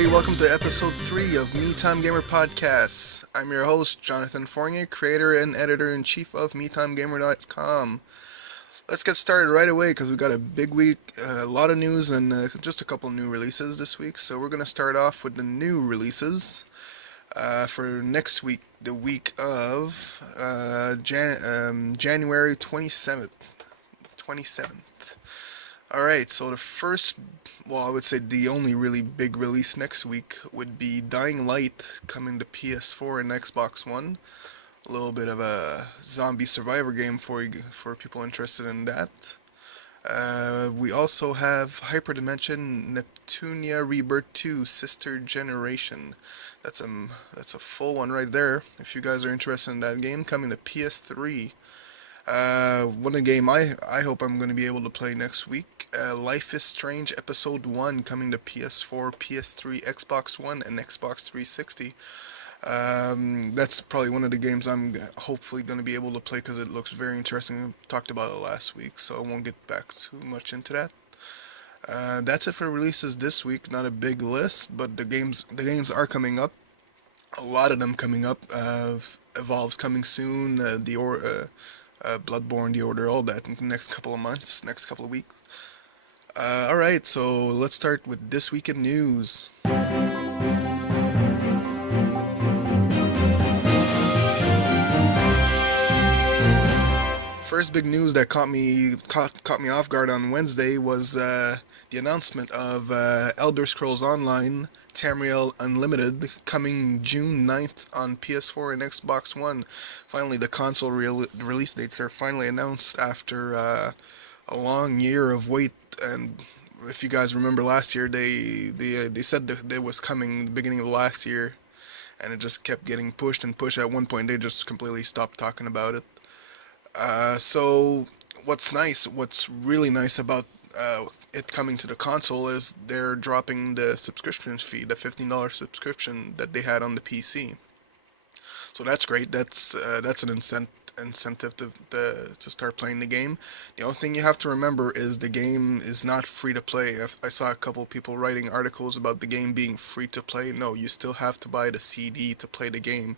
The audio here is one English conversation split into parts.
everybody. Welcome to episode 3 of Me Time Gamer Podcasts. I'm your host, Jonathan Fournier, creator and editor-in-chief of MeTimeGamer.com. Let's get started right away because we got a big week, a lot of news, and just a couple new releases this week. So we're going to start off with the new releases for next week, the week of January 27th. Alright, so the first, well, I would say the only really big release next week would be Dying Light coming to PS4 and Xbox One. A little bit of a zombie survivor game for people interested in that. We also have Hyperdimension Neptunia Rebirth 2 Sister Generation. That's a full one right there. If you guys are interested in that game, coming to PS3. One a game I hope I'm going to be able to play next week. Life is Strange Episode 1 coming to PS4, PS3, Xbox One, and Xbox 360. That's probably one of the games I'm hopefully going to be able to play because it looks very interesting. I talked about it last week, so I won't get back too much into that. That's it for releases this week. Not a big list, but the games are coming up. A lot of them coming up. Evolve's coming soon. Bloodborne, The Order, all that in the next couple of months, next couple of weeks. Alright, so let's start with this week in news. First big news that caught me off guard on Wednesday was the announcement of Elder Scrolls Online Tamriel Unlimited coming June 9th on PS4 and Xbox One. Finally, the console release dates are finally announced after a long year of wait. And if you guys remember last year, they said that it was coming the beginning of last year, and it just kept getting pushed and pushed. At one point, they just completely stopped talking about it. So what's really nice about it coming to the console is they're dropping the subscription fee, the $15 subscription that they had on the PC. So that's great. That's an incentive to start playing the game. The only thing you have to remember is the game is not free to play. I saw a couple people writing articles about the game being free to play. No, you still have to buy the CD to play the game.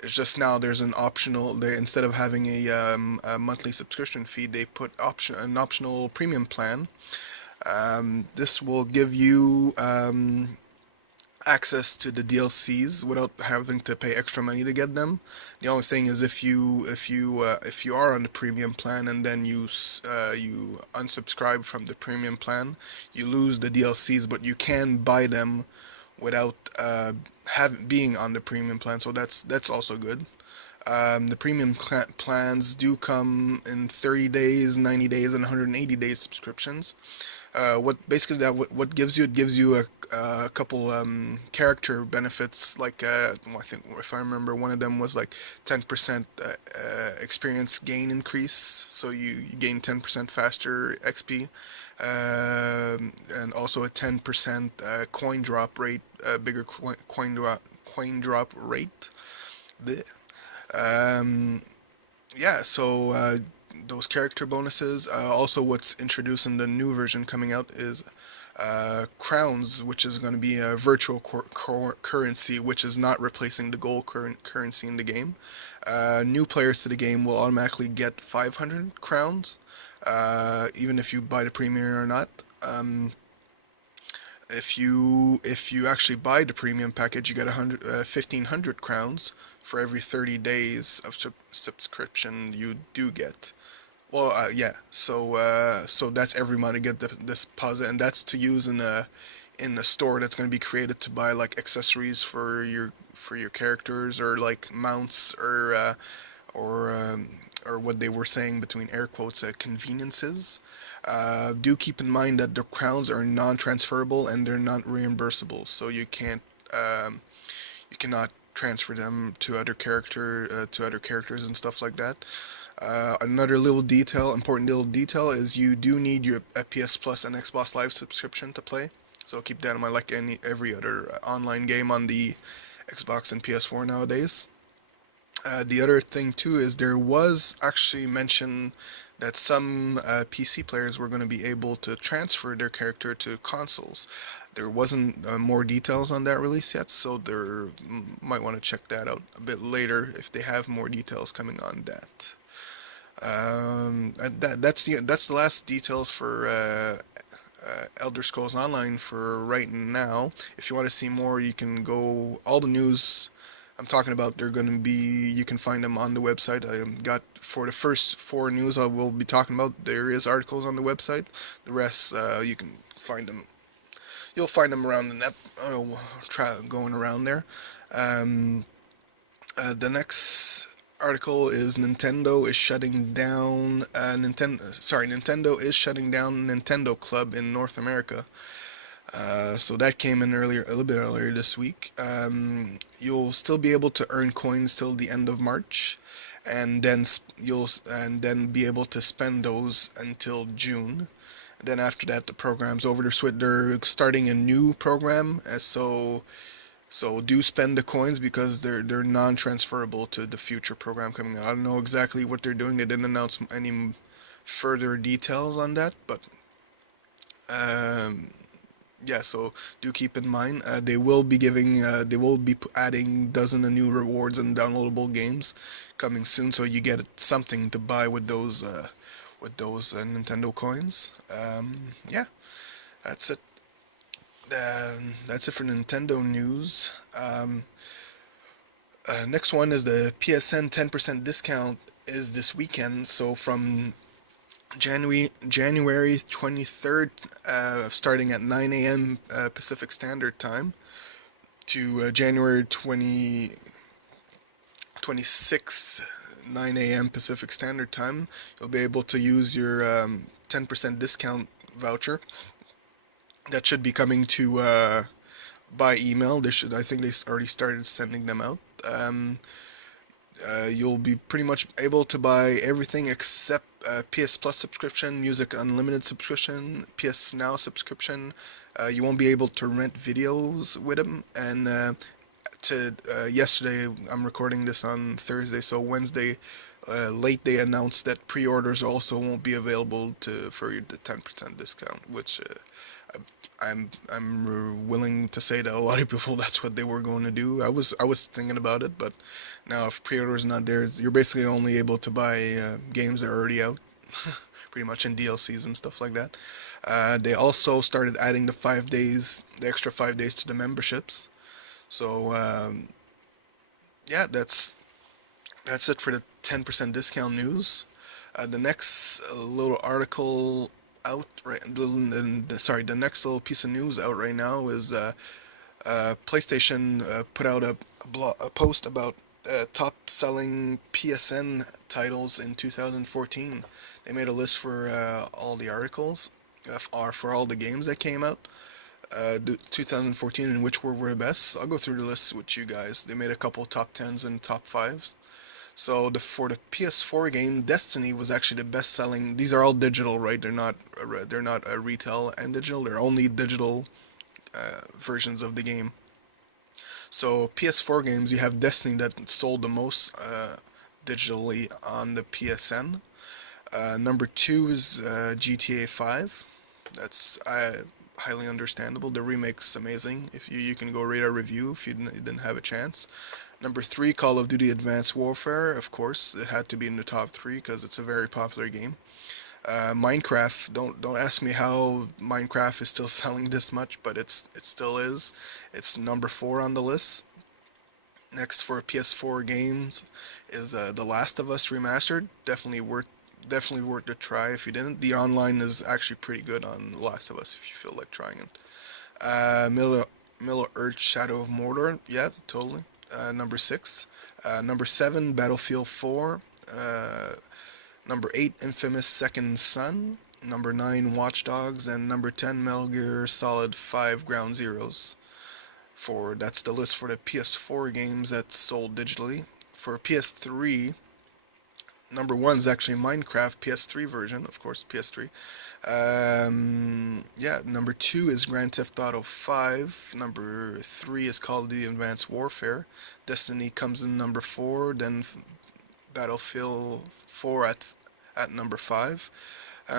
It's just now there's an optional. Instead of having a monthly subscription fee, they put an optional premium plan. This will give you access to the DLCs without having to pay extra money to get them. The only thing is if you are on the premium plan and then you unsubscribe from the premium plan, you lose the DLCs, but you can buy them without being on the premium plan. So that's also good. The premium plans do come in 30 days, 90 days, and 180 days subscriptions. What gives you? It gives you a couple character benefits, like I think if I remember, one of them was like 10% experience gain increase, so you gain 10% faster XP, and also a 10% coin drop rate, bigger coin drop rate. Yeah, so those character bonuses. Also, what's introduced in the new version coming out is crowns, which is going to be a virtual currency, which is not replacing the gold currency in the game. New players to the game will automatically get 500 crowns, even if you buy the premium or not. If you actually buy the premium package, you get 1,500 crowns for every 30 days of subscription you do get. Well, yeah. So that's every month you get this deposit, and that's to use in the store that's going to be created to buy like accessories for your characters, or like mounts, or what they were saying between air quotes, conveniences. Do keep in mind that the crowns are non-transferable and they're not reimbursable, so you cannot transfer them to other characters and stuff like that. Another important little detail is you do need your PS Plus and Xbox Live subscription to play. So keep that in mind, like every other online game on the Xbox and PS4 nowadays. The other thing too is there was actually mention that some PC players were going to be able to transfer their character to consoles. There wasn't more details on that release yet, so there might want to check that out a bit later if they have more details coming on that. That's the last details for Elder Scrolls Online for right now. If you want to see more, you can go. All the news I'm talking about, they're going to be. You can find them on the website. I got for the first four news I will be talking about. There is articles on the website. The rest you can find them. You'll find them around the net. Try going around there. Um, the next article is Nintendo is shutting down. Nintendo is shutting down Nintendo Club in North America. So that came in earlier, a little bit earlier this week. You'll still be able to earn coins till the end of March, and then you'll be able to spend those until June. Then after that, the program's over. They're starting a new program, so do spend the coins because they're non-transferable to the future program coming out. I don't know exactly what they're doing. They didn't announce any further details on that, but um, yeah. So do keep in mind they will be adding dozen of new rewards and downloadable games coming soon. So you get something to buy with those Nintendo coins. Yeah, that's it. That's it for Nintendo news. Next one is the PSN 10% discount is this weekend. So from January 23rd, starting at 9 a.m. Pacific Standard Time, to January 26th, 9 a.m. Pacific Standard Time, you'll be able to use your 10% discount voucher. That should be coming to by email. I think they already started sending them out. You'll be pretty much able to buy everything except PS Plus subscription, Music Unlimited subscription, PS Now subscription. You won't be able to rent videos with them. And yesterday, I'm recording this on Thursday, so Wednesday, late they announced that pre-orders also won't be available for the 10% discount, which I'm willing to say that a lot of people that's what they were going to do. I was thinking about it, but now if pre-order is not there, you're basically only able to buy games that are already out, pretty much in DLCs and stuff like that. They also started adding the extra 5 days to the memberships. So yeah, that's it for the 10% discount news. The next little article out right the next little piece of news out right now is PlayStation put out a post about top selling PSN titles in 2014. They made a list for all the articles or for all the games that came out 2014 and which were the best. I'll go through the list with you guys. They made a couple top 10s and top 5s. So for the PS4 game, Destiny was actually the best-selling. These are all digital, right? They're not a retail and digital. They're only digital versions of the game. So PS4 games, you have Destiny that sold the most digitally on the PSN. Number two is GTA 5. That's highly understandable. The remake's amazing. If you can go read our review if you didn't have a chance. Number three, Call of Duty Advanced Warfare. Of course, it had to be in the top three because it's a very popular game. Minecraft. Don't ask me how Minecraft is still selling this much, but it still is. It's number four on the list. Next for PS4 games is The Last of Us Remastered. Definitely worth the try if you didn't. The online is actually pretty good on The Last of Us if you feel like trying it. Middle Earth Shadow of Mordor. Yeah, totally. Number six. Number seven, Battlefield 4. Number 8, Infamous Second Son. Number 9, Watch Dogs. And number 10, Metal Gear Solid 5 Ground Zeroes. That's the list for the PS4 games that sold digitally. For PS3, Number one is actually Minecraft PS3 version, of course, PS3. Yeah, number two is Grand Theft Auto 5. Number three is Call of Duty Advanced Warfare. Destiny comes in number four. Then Battlefield 4 at number five.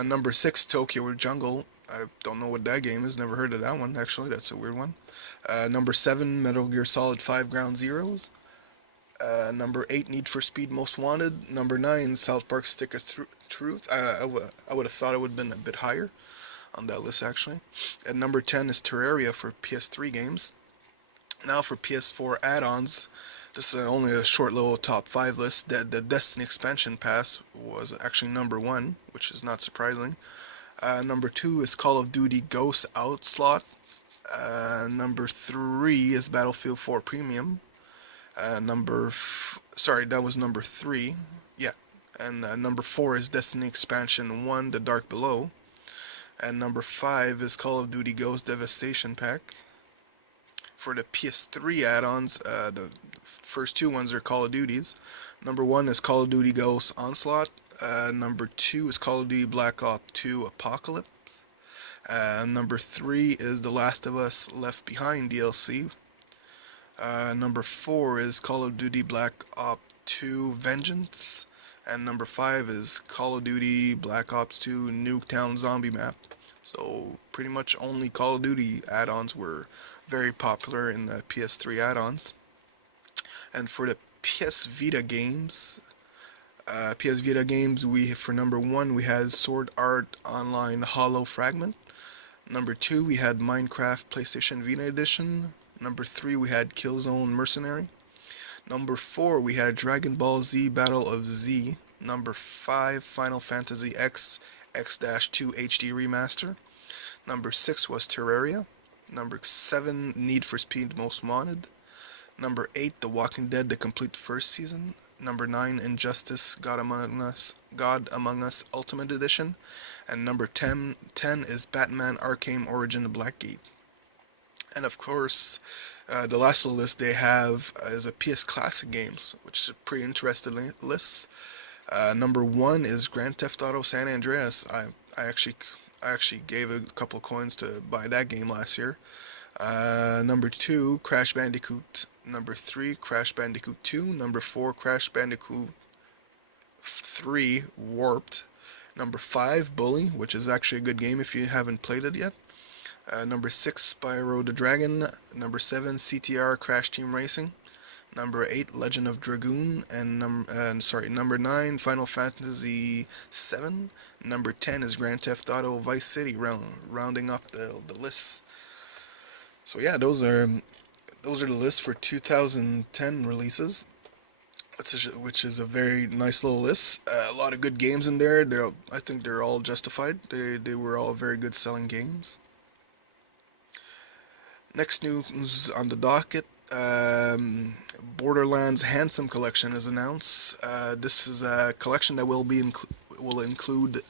Number six, Tokyo Jungle. I don't know what that game is. Never heard of that one. Actually, that's a weird one. Number seven, Metal Gear Solid 5 Ground Zeroes. Number 8, Need for Speed Most Wanted. Number 9, South Park Stick of Truth. I would have thought it would have been a bit higher on that list, actually. And number 10 is Terraria for PS3 games. Now for PS4 add-ons, this is only a short little top 5 list. The Destiny Expansion Pass was actually number 1, which is not surprising. Number 2 is Call of Duty Ghost Outslot. Number 3 is Battlefield 4 Premium. Sorry, that was number 3. Yeah. And number 4 is Destiny Expansion 1, The Dark Below. And number 5 is Call of Duty Ghost Devastation Pack. For the PS3 add-ons, the first two ones are Call of Duties. Number 1 is Call of Duty Ghost Onslaught. Number 2 is Call of Duty Black Ops 2 Apocalypse. Number 3 is The Last of Us Left Behind DLC. Number 4 is Call of Duty Black Ops 2 Vengeance. And number 5 is Call of Duty Black Ops 2 Nuketown Zombie Map. So pretty much only Call of Duty add-ons were very popular in the PS3 add-ons. And for the PS Vita games, for number 1 we had Sword Art Online Hollow Fragment. Number 2 we had Minecraft PlayStation Vita Edition. Number 3 we had Killzone Mercenary. Number 4 we had Dragon Ball Z Battle of Z. Number 5 Final Fantasy X X-2 HD Remaster. Number 6 was Terraria. Number 7 Need for Speed Most Wanted. Number 8 The Walking Dead The Complete First Season. Number 9 Injustice God Among Us Ultimate Edition. And number 10 is Batman Arkham Origin Blackgate. And of course, the last little list they have is a PS Classic games, which is a pretty interesting list. Number 1 is Grand Theft Auto San Andreas. I actually gave a couple coins to buy that game last year. Number 2, Crash Bandicoot. Number 3, Crash Bandicoot 2. Number 4, Crash Bandicoot 3 Warped. Number 5, Bully, which is actually a good game if you haven't played it yet. Number 6, Spyro the Dragon. Number 7, CTR Crash Team Racing. Number 8, Legend of Dragoon. And number 9, Final Fantasy 7. Number 10 is Grand Theft Auto Vice City, rounding up the list. So yeah, those are the lists for 2010 releases, which is a very nice little list. A lot of good games in there. I think they're all justified. They were all very good selling games. Next news on the docket, Borderlands Handsome Collection is announced. This is a collection that will include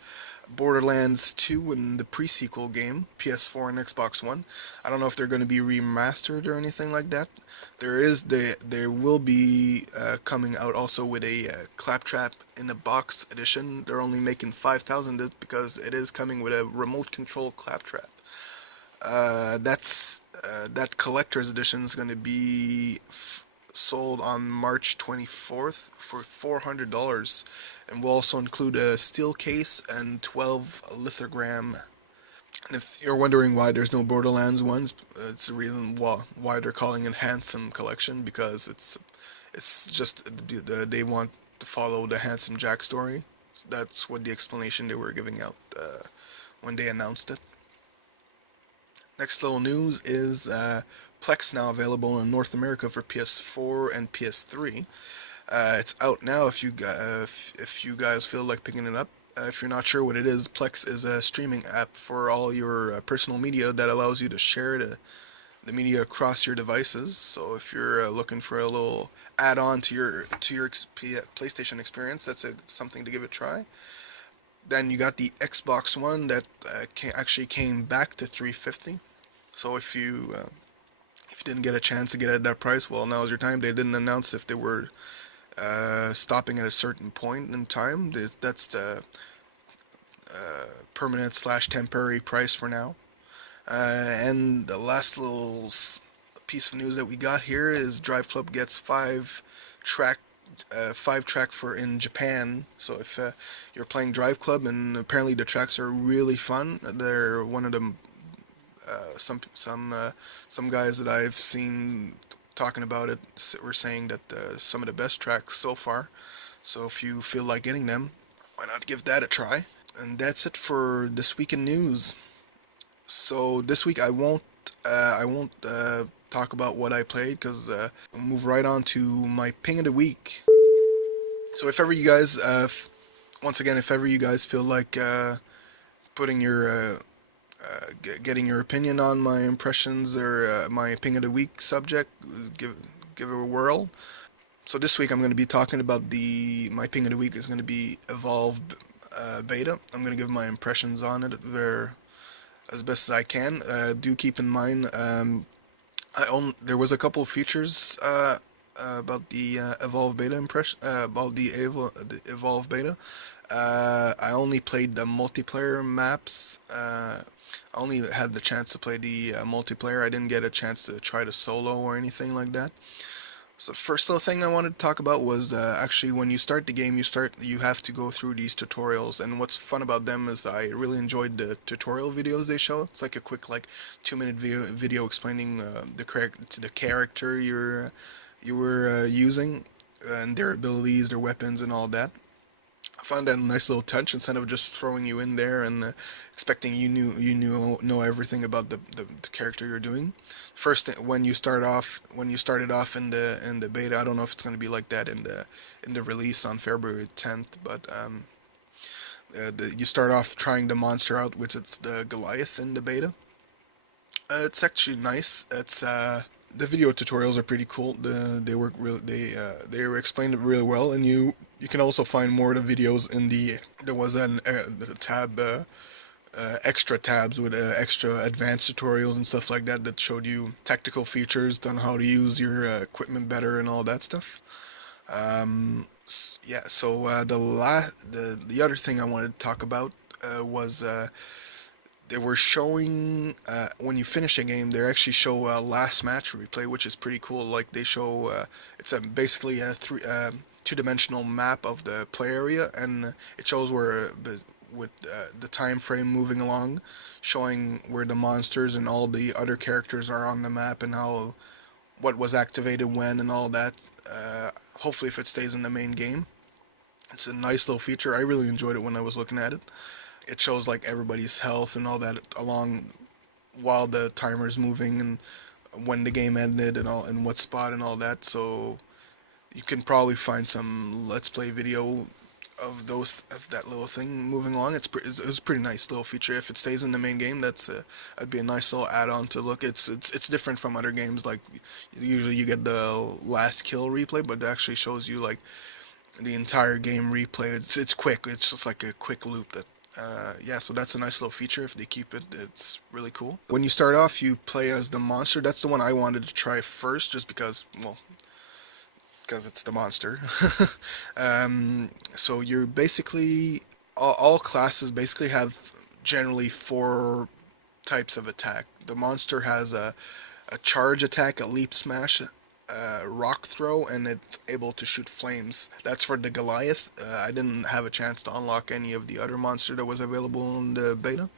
Borderlands 2 and the pre-sequel game, PS4 and Xbox One. I don't know if they're going to be remastered or anything like that. There will be coming out also with a Claptrap in a box edition. They're only making 5,000 because it is coming with a remote control Claptrap. That collector's edition is going to be sold on March 24th for $400, and will also include a steel case and 12 lithogram. And if you're wondering why there's no Borderlands ones, it's the reason why they're calling it Handsome Collection, because it's just they want to follow the Handsome Jack story. That's what the explanation they were giving out when they announced it. Next little news is PLEX now available in North America for PS4 and PS3. It's out now if you guys feel like picking it up. If you're not sure what it is, PLEX is a streaming app for all your personal media that allows you to share the media across your devices. So if you're looking for a little add-on to your PlayStation experience, that's something to give it a try. Then you got the Xbox One that actually came back to $350. So if you didn't get a chance to get it at that price, well, now's your time. They didn't announce if they were stopping at a certain point in time. That's the permanent slash temporary price for now. And the last little piece of news that we got here is Driveclub gets track 5 track for in Japan. So if you're playing Driveclub, and apparently the tracks are really fun. They're one of the some guys that I've seen talking about it were saying that some of the best tracks so far. So if you feel like getting them, why not give that a try? And that's it for this week in news. So this week I won't talk about what I played, because we'll move right on to my ping of the week. So if ever you guys, once again, if ever you guys feel like putting your getting your opinion on my impressions or my ping of the week subject, give it a whirl. So this week I'm going to be talking about my ping of the week is going to be Evolve Beta. I'm going to give my impressions on it there as best as I can. Do keep in mind, there was a couple of features about the Evolve Beta about the Evolve Beta. I only played the multiplayer maps. I only had the chance to play the multiplayer. I didn't get a chance to try the solo or anything like that. So the first little thing I wanted to talk about was actually when you start the game, you have to go through these tutorials, and what's fun about them is I really enjoyed the tutorial videos they show. It's like a quick 2-minute video explaining the character you were using, and their abilities, their weapons, and all that. I found that a nice little touch instead of just throwing you in there and expecting know everything about the character you're doing. First, when you started off in the beta, I don't know if it's going to be like that in the release on February 10th, but you start off trying the monster out, which it's the Goliath in the beta. It's actually nice. It's the video tutorials are pretty cool. They work really. They were explained it really well, and you can also find more of the videos in there was a tab, extra tabs with extra advanced tutorials and stuff like that that showed you tactical features on how to use your equipment better and all that stuff. Yeah. So the other thing I wanted to talk about was they were showing when you finish a game, they actually show last match replay, which is pretty cool. Like they show it's basically a two-dimensional map of the play area, and it shows where with the time frame moving along, showing where the monsters and all the other characters are on the map, and what was activated when and all that. Hopefully, if it stays in the main game, it's a nice little feature. I really enjoyed it when I was looking at it. It shows like everybody's health and all that along while the timer's moving, and when the game ended and all, and what spot and all that. So you can probably find some let's play video of that little thing moving along. It's a pretty nice little feature. If it stays in the main game, that'd be a nice little add-on to look. It's different from other games. Like usually you get the last kill replay, but it actually shows you like the entire game replay. It's quick. It's just like a quick loop that. Yeah, so that's a nice little feature. If they keep it, it's really cool. When you start off, you play as the monster. That's the one I wanted to try first, just because, well, because it's the monster. So you're basically all classes basically have generally 4 types of attack. The monster has a charge attack, a leap smash, rock throw, and it's able to shoot flames. That's for the Goliath. I didn't have a chance to unlock any of the other monster that was available in the beta.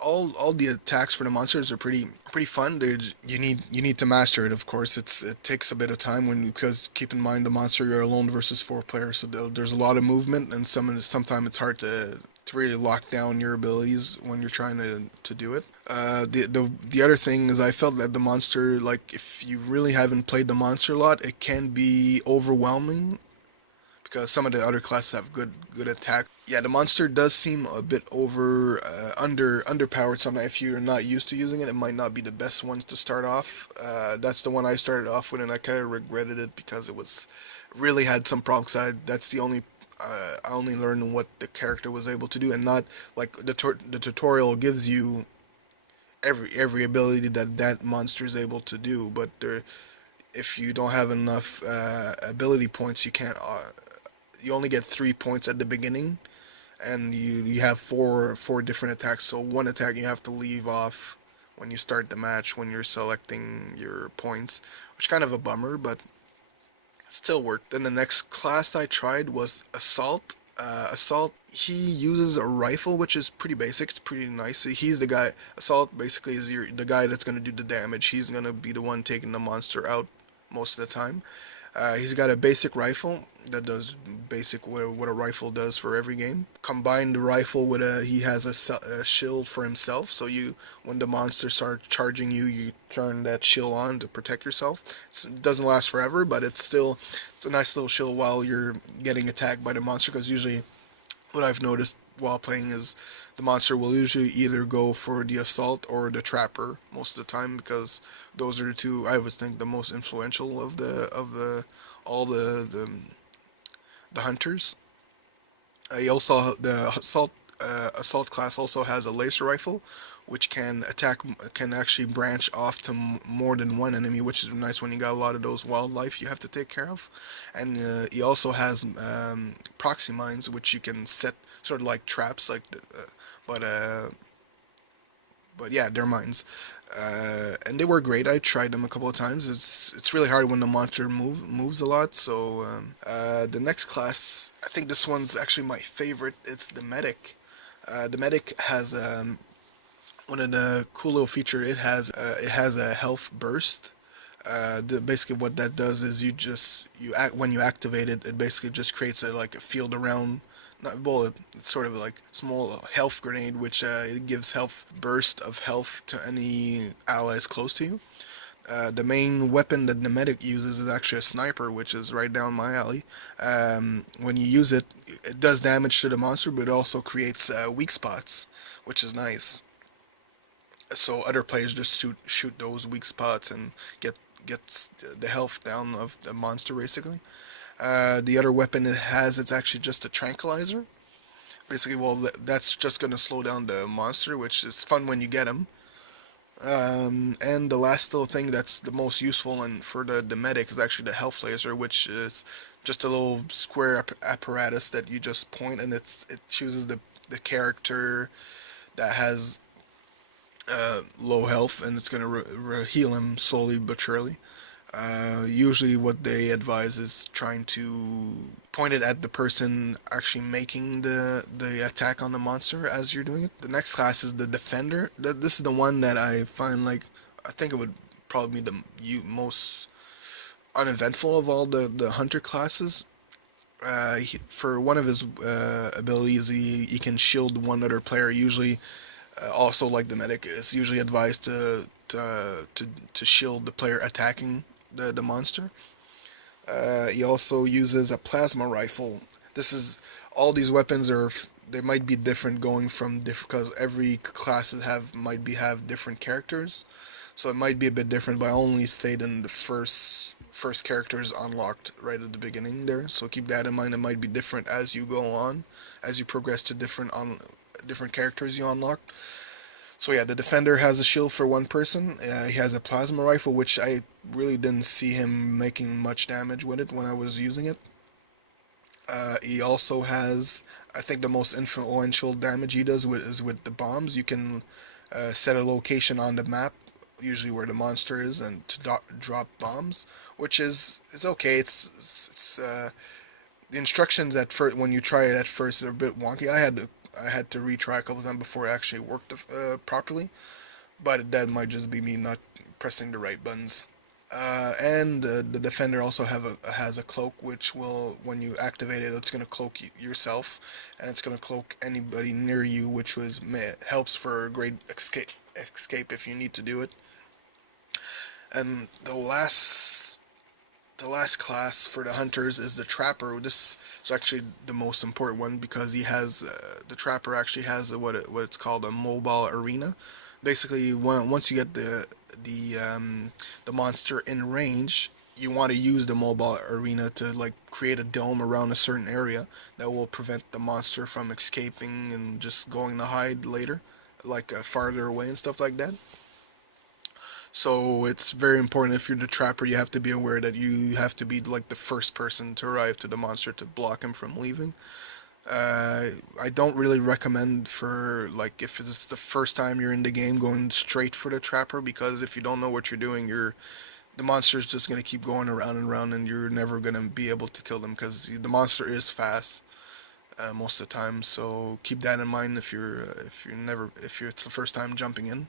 All the attacks for the monsters are pretty fun. You need to master it. Of course, it takes a bit of time because keep in mind the monster, you're alone versus 4 players, so there's a lot of movement, and sometimes it's hard to really lock down your abilities when you're trying to do it. The other thing is I felt that the monster, like if you really haven't played the monster a lot, it can be overwhelming because some of the other classes have good attack. Yeah, the monster does seem a bit underpowered sometimes. If you're not used to using it, it might not be the best ones to start off. That's the one I started off with, and I kind of regretted it because it was really had some problems. That's the only I only learned what the character was able to do, and not like the tutorial gives you every ability that monster is able to do, but if you don't have enough ability points, you can't. You only get 3 points at the beginning, and you have four different attacks. So one attack you have to leave off when you start the match when you're selecting your points, which is kind of a bummer, but still worked. Then the next class I tried was Assault. Assault, he uses a rifle, which is pretty basic. It's pretty nice. He's the guy. Assault basically is the guy that's gonna do the damage. He's gonna be the one taking the monster out most of the time. He's got a basic rifle that does basic what a rifle does for every game. Combined rifle with he has a shield for himself. So when the monster starts charging you, you turn that shield on to protect yourself. It doesn't last forever, but it's a nice little shield while you're getting attacked by the monster. Because usually, what I've noticed while playing is the monster will usually either go for the assault or the trapper most of the time, because those are the two I would think the most influential of the all the hunters. He also the assault class also has a laser rifle, which can actually branch off to more than one enemy, which is nice when you got a lot of those wildlife you have to take care of. And he also has proxy mines, which you can set sort of like traps, but uh, but yeah, they're mines. And they were great. I tried them a couple of times. It's really hard when the monster moves a lot. So the next class, I think this one's actually my favorite. It's the medic. The medic has one of the cool little feature. It has a health burst. Basically what that does is when you activate it, it basically just creates like a field around. Not well, it's sort of like small health grenade, which it gives health burst of health to any allies close to you. The main weapon that the medic uses is actually a sniper, which is right down my alley. When you use it, it does damage to the monster, but it also creates weak spots, which is nice. So other players just shoot those weak spots and gets the health down of the monster basically. The other weapon it has, it's actually just a tranquilizer. Basically, well, that's just gonna slow down the monster, which is fun when you get him. And the last little thing that's the most useful and for the medic is actually the health laser, which is just a little square apparatus that you just point, and it chooses the character that has low health, and it's gonna heal him slowly but surely. Usually, what they advise is trying to point it at the person actually making the attack on the monster as you're doing it. The next class is the defender. This is the one that I find like I think it would probably be the most uneventful of all the hunter classes. For one of his abilities, he can shield one other player. Usually, also like the medic, it's usually advised to shield the player attacking the monster. He also uses a plasma rifle. This is all these weapons are they might be different going from different because every classes have different characters, so it might be a bit different. But I only stayed in the first characters unlocked right at the beginning there. So keep that in mind. It might be different as you go on, as you progress to different characters you unlock. So yeah, the defender has a shield for one person. He has a plasma rifle, which I really didn't see him making much damage with it when I was using it. He also has, I think, the most influential damage he does is with the bombs. You can set a location on the map, usually where the monster is, and to drop bombs, which is okay. It's the instructions at first when you try it at first are a bit wonky. I had to retry a couple of times before it actually worked properly, but that might just be me not pressing the right buttons. And the defender also has a cloak, which will, when you activate it, it's gonna cloak yourself, and it's gonna cloak anybody near you, which helps for a great escape if you need to do it. And the last class for the hunters is the trapper. This is actually the most important one because the trapper actually has what it's called a mobile arena. Basically, once you get the monster in range, you want to use the mobile arena to like create a dome around a certain area that will prevent the monster from escaping and just going to hide later, like farther away and stuff like that. So it's very important if you're the trapper, you have to be aware that you have to be like the first person to arrive to the monster to block him from leaving. Uh, I don't really recommend for like if it's the first time you're in the game going straight for the trapper, because if you don't know what you're doing, the monster's just gonna keep going around and around, and you're never gonna be able to kill them because the monster is fast most of the time. So keep that in mind if you're it's the first time jumping in.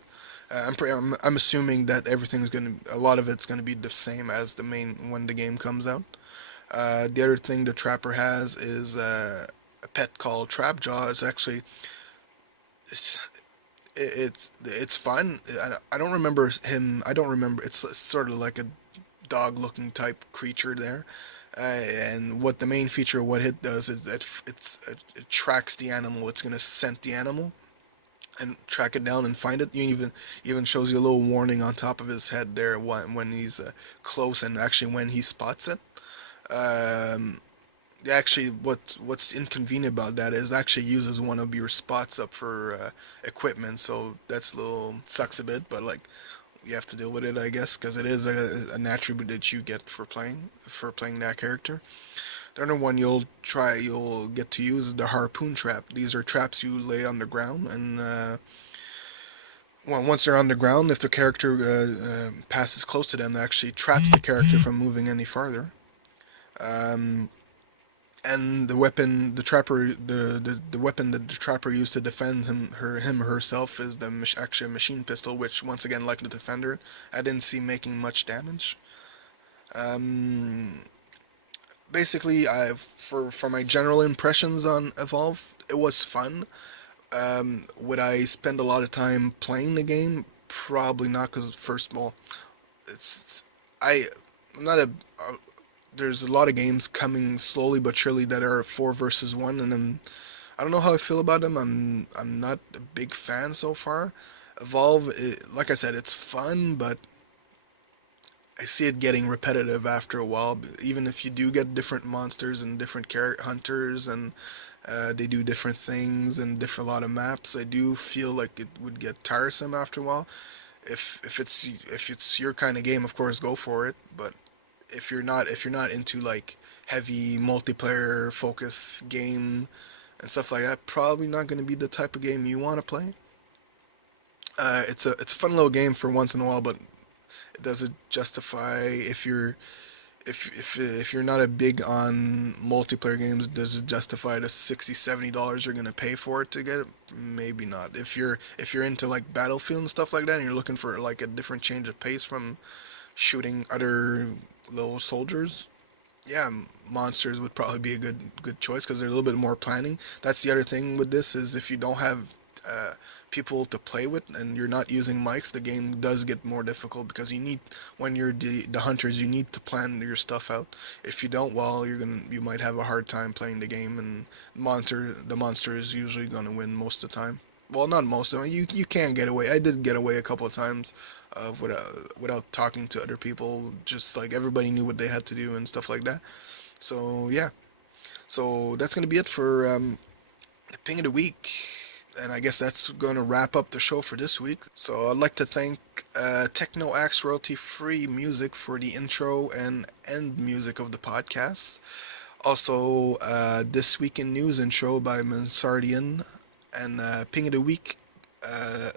I'm assuming that a lot of it's gonna be the same as the main when the game comes out. The other thing the trapper has is a pet called Trapjaw. It's it's fun. I don't remember him. I don't remember. It's sort of like a dog-looking type creature there. And what the main feature of what it does is it tracks the animal. It's gonna scent the animal and track it down and find it. You even shows you a little warning on top of his head there when he's close, and actually when he spots it. Um, Actually, what's inconvenient about that is it actually uses one of your spots up for equipment, so that's a little sucks a bit, but like you have to deal with it, I guess, because it is an attribute that you get for playing that character. The other one you'll get to use is the harpoon trap. These are traps you lay on the ground, and well, once they're on the ground, if the character passes close to them, it actually traps the character from moving any farther. Um, and the weapon that the trapper used to defend him or herself is actually a machine pistol, which once again, like the defender, I didn't see making much damage. Um, Basically, for my general impressions on Evolve, it was fun. Would I spend a lot of time playing the game? Probably not, because first of all, it's I I'm not a there's a lot of games coming slowly but surely that are 4 versus 1, and I don't know how I feel about them. I'm not a big fan so far. Evolve, like I said, it's fun, but I see it getting repetitive after a while. Even if you do get different monsters and different hunters, and they do different things and different lot of maps, I do feel like it would get tiresome after a while. If it's your kind of game, of course, go for it. But if you're not into like heavy multiplayer focus game and stuff like that, probably not going to be the type of game you want to play. It's a fun little game for once in a while, but it doesn't justify if you're not a big on multiplayer games, does it justify the $60-$70 you're gonna pay for it to get it? Maybe not. If you're into like Battlefield and stuff like that, and you're looking for like a different change of pace from shooting other little soldiers, yeah, monsters would probably be a good choice because they're a little bit more planning. That's the other thing with this is if you don't have uh, people to play with and you're not using mics, the game does get more difficult because when you're the hunters, you need to plan your stuff out. If you don't, well, you might have a hard time playing the game, and the monster is usually gonna win most of the time. Well, not most of them. You can get away. I did get away a couple of times without talking to other people. Just like everybody knew what they had to do and stuff like that. So yeah. So that's gonna be it for the ping of the week, and I guess that's gonna wrap up the show for this week. So I'd like to thank Techno Axe Royalty Free Music for the intro and end music of the podcast. Also, This Week in News intro by Mansardian, and Ping of the Week uh,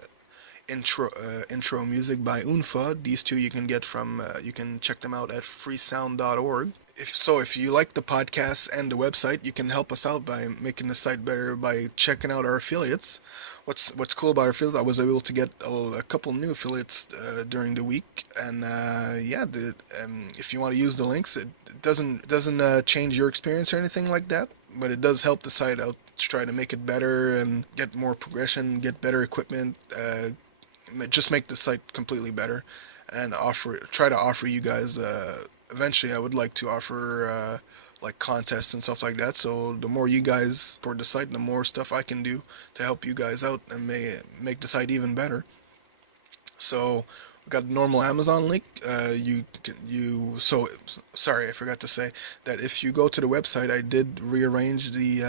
intro music by Unfa. These two you can get from you can check them out at freesound.org. If you like the podcast and the website, you can help us out by making the site better by checking out our affiliates. What's cool about our affiliate? I was able to get a couple new affiliates during the week, and yeah, if you want to use the links, it doesn't change your experience or anything like that, but it does help the site out to try to make it better and get more progression, get better equipment, just make the site completely better, and try to offer you guys. Eventually, I would like to offer like contests and stuff like that. So the more you guys support the site, the more stuff I can do to help you guys out and make the site even better. So got a normal Amazon link. You can you so sorry, I forgot to say that if you go to the website, I did rearrange the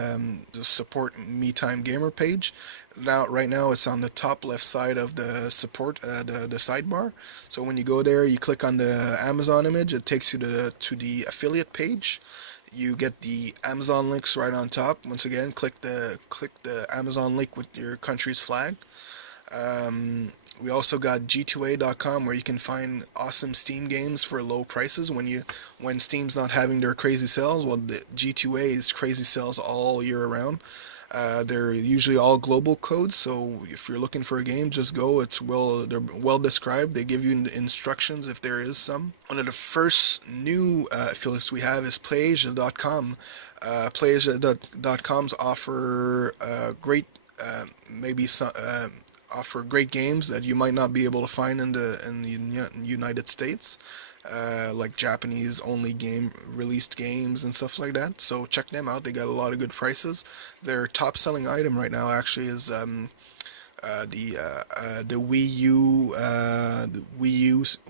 support Me Time Gamer page. Now, right now, it's on the top left side of the support the sidebar. So when you go there, you click on the Amazon image. It takes you to the affiliate page. You get the Amazon links right on top. Once again, click the Amazon link with your country's flag. Um, we also got G2A.com where you can find awesome Steam games for low prices when Steam's not having their crazy sales. Well, the G2A's crazy sales all year around. They're usually all global codes, so if you're looking for a game, just go. They're well described. They give you instructions if there is some. One of the first new affiliates we have is PlayAsia.com. PlayAsia.com's offer great maybe some offer great games that you might not be able to find in the United States, like Japanese only game released games and stuff like that. So check them out. They got a lot of good prices. Their top selling item right now actually is the Wii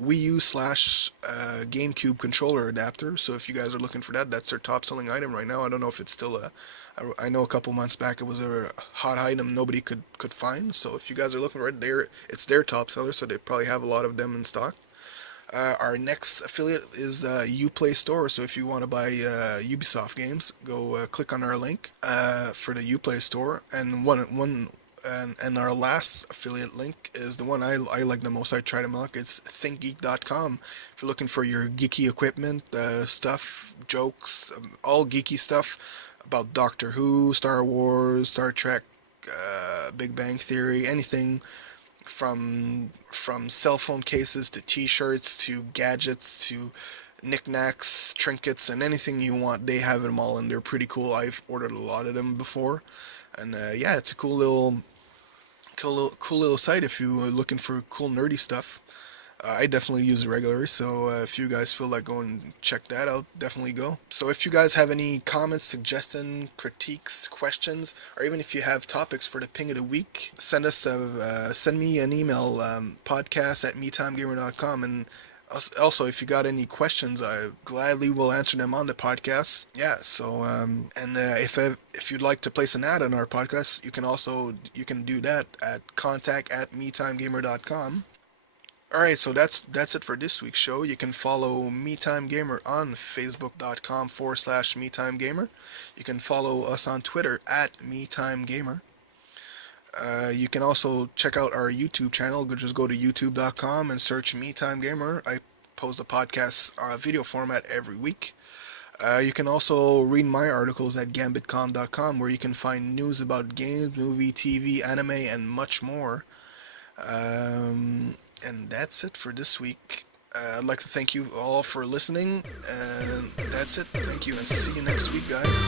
U slash GameCube controller adapter. So if you guys are looking for that, that's their top selling item right now. I don't know if it's still I know a couple months back it was a hot item nobody could find. So if you guys are looking for it, it's their top seller. So they probably have a lot of them in stock. Our next affiliate is Uplay Store. So if you want to buy Ubisoft games, go click on our link for the Uplay Store. And our last affiliate link is the one I like the most. I try to milk. It's ThinkGeek.com. If you're looking for your geeky equipment, stuff, jokes, all geeky stuff about Doctor Who, Star Wars, Star Trek, Big Bang Theory, anything from cell phone cases to T-shirts to gadgets to knickknacks, trinkets, and anything you want. They have them all, and they're pretty cool. I've ordered a lot of them before, and yeah, it's a cool little site if you're looking for cool nerdy stuff. I definitely use it regularly, so if you guys feel like going and check that out, definitely go. So if you guys have any comments, suggestions, critiques, questions, or even if you have topics for the ping of the week, send me an email, podcast@metimegamer.com, and also if you got any questions, I gladly will answer them on the podcast. Yeah, so and if you'd like to place an ad on our podcast, you can do that at contact@metimegamer.com. Alright, so that's it for this week's show. You can follow MeTime Gamer on facebook.com/MeTimeGamer. You can follow us on Twitter @MeTimeGamer. You can also check out our YouTube channel. Just go to youtube.com and search MeTime Gamer. I post a podcast video format every week. You can also read my articles at gambitcom.com where you can find news about games, movie, TV, anime, and much more. And that's it for this week. I'd like to thank you all for listening, and that's it. Thank you, and see you next week, guys.